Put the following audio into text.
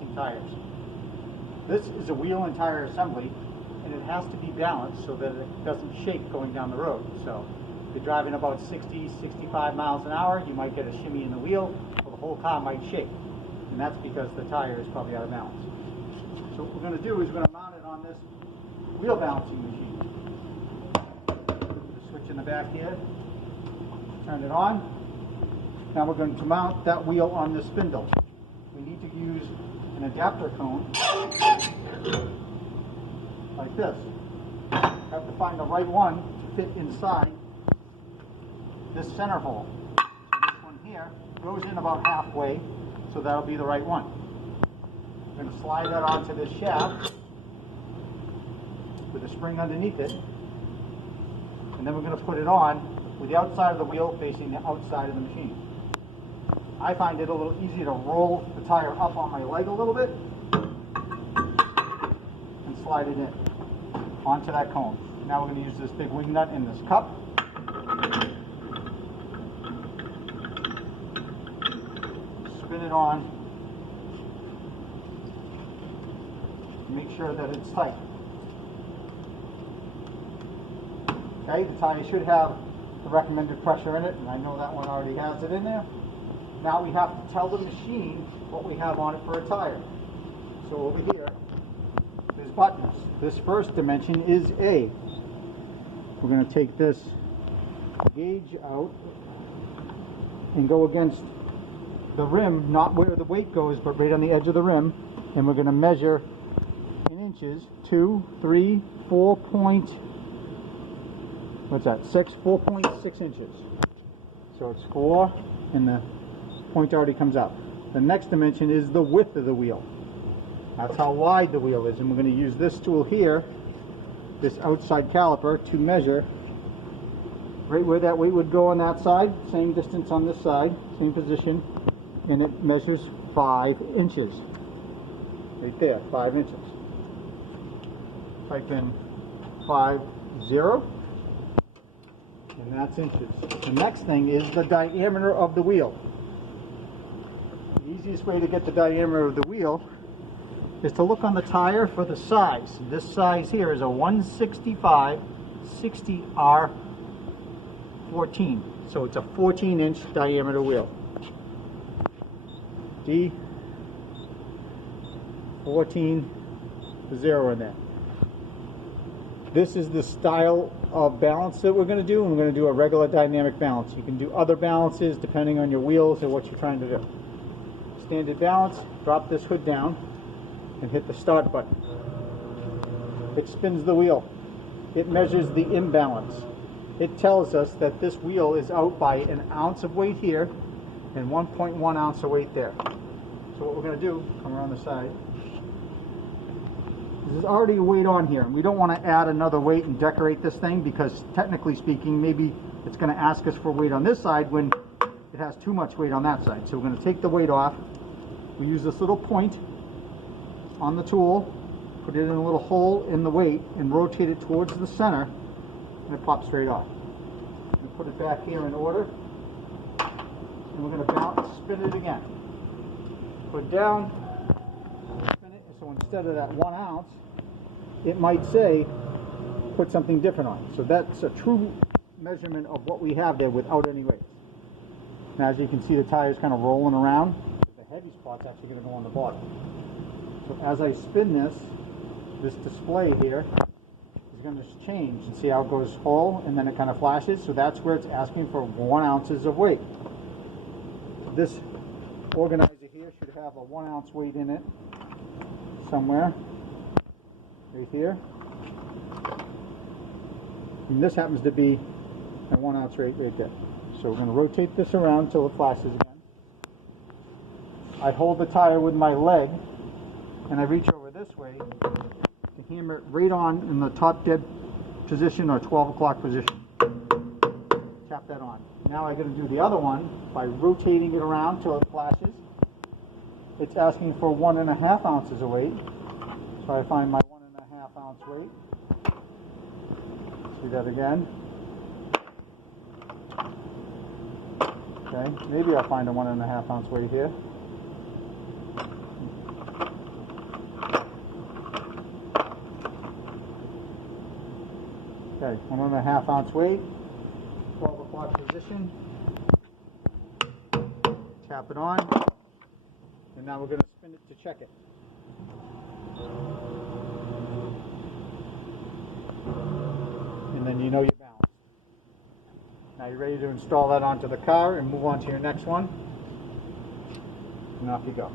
balancing tires. This is a wheel and tire assembly, and it has to be balanced so that it doesn't shake going down the road. So if you're driving about 60, 65 miles an hour, you might get a shimmy in the wheel, or the whole car might shake. And that's because the tire is probably out of balance. So what we're going to do is we're going to mount it on this wheel balancing machine. The switch in the back here, turn it on. Now we're going to mount that wheel on this spindle. We need to use an adapter cone like this. Have to find the right one to fit inside this center hole. This one here goes in about halfway, so that'll be the right one. We're going to slide that onto this shaft with a spring underneath it, and then we're going to put it on with the outside of the wheel facing the outside of the machine. I find it a little easy to roll the tire up on my leg a little bit and slide it in onto that cone. Now we're going to use this big wing nut in this cup. Spin it on. Make sure that it's tight. Okay, the tire should have the recommended pressure in it, and I know that one already has it in there. Now we have to tell the machine what we have on it for a tire. So over here, there's buttons. This first dimension is A. We're going to take this gauge out and go against the rim, not where the weight goes, but right on the edge of the rim, and we're going to measure in inches, 2, 3, 4 point, what's that, 4.6 inches. So it's 4, and the point already comes out. The next dimension is the width of the wheel. That's how wide the wheel is, and we're going to use this tool here, this outside caliper, to measure right where that weight would go on that side, same distance on this side, same position, and it measures 5 inches. Right there, 5 inches. Type in 50, and that's inches. The next thing is the diameter of the wheel. The easiest way to get the diameter of the wheel is to look on the tire for the size. This size here is a 165/60R14. So it's a 14-inch diameter wheel. D 14, 0 in there. This is the style of balance that we're going to do, and we're going to do a regular dynamic balance. You can do other balances depending on your wheels and what you're trying to do. Standard balance, drop this hood down and hit the start button. It spins the wheel. It measures the imbalance. It tells us that this wheel is out by an ounce of weight here and 1.1 ounce of weight there. So what we're going to do, come around the side, there's already a weight on here, and we don't want to add another weight and decorate this thing, because technically speaking, maybe it's going to ask us for weight on this side when it has too much weight on that side. So we're going to take the weight off. We use this little point on the tool, put it in a little hole in the weight, and rotate it towards the center, and it pops straight off. We put it back here in order, and we're going to bounce, spin it again. Put it down, spin it, so instead of that 1 ounce, it might say put something different on. So that's a true measurement of what we have there without any weights. Now as you can see, the tire is kind of rolling around. The heavy spot's actually going to go on the bottom. So as I spin this display here is going to change, and see how it goes whole, and then it kind of flashes. So that's where it's asking for 1 ounce of weight. This organizer here should have a 1 ounce weight in it somewhere, right here. And this happens to be a 1 ounce weight right there. So we're going to rotate this around until it flashes again. I hold the tire with my leg, and I reach over this way to hammer it right on in the top dead position, or 12 o'clock position. Tap that on. Now I'm going to do the other one by rotating it around till it flashes. It's asking for 1.5 ounces of weight. So I find my 1.5 ounce weight. Do that again. Okay, maybe I'll find a 1.5 ounce weight here. Okay, 1.5 ounce weight, 12 o'clock position. Tap it on, and now we're going to spin it to check it. And then you know you're balanced. Now you're ready to install that onto the car and move on to your next one. And off you go.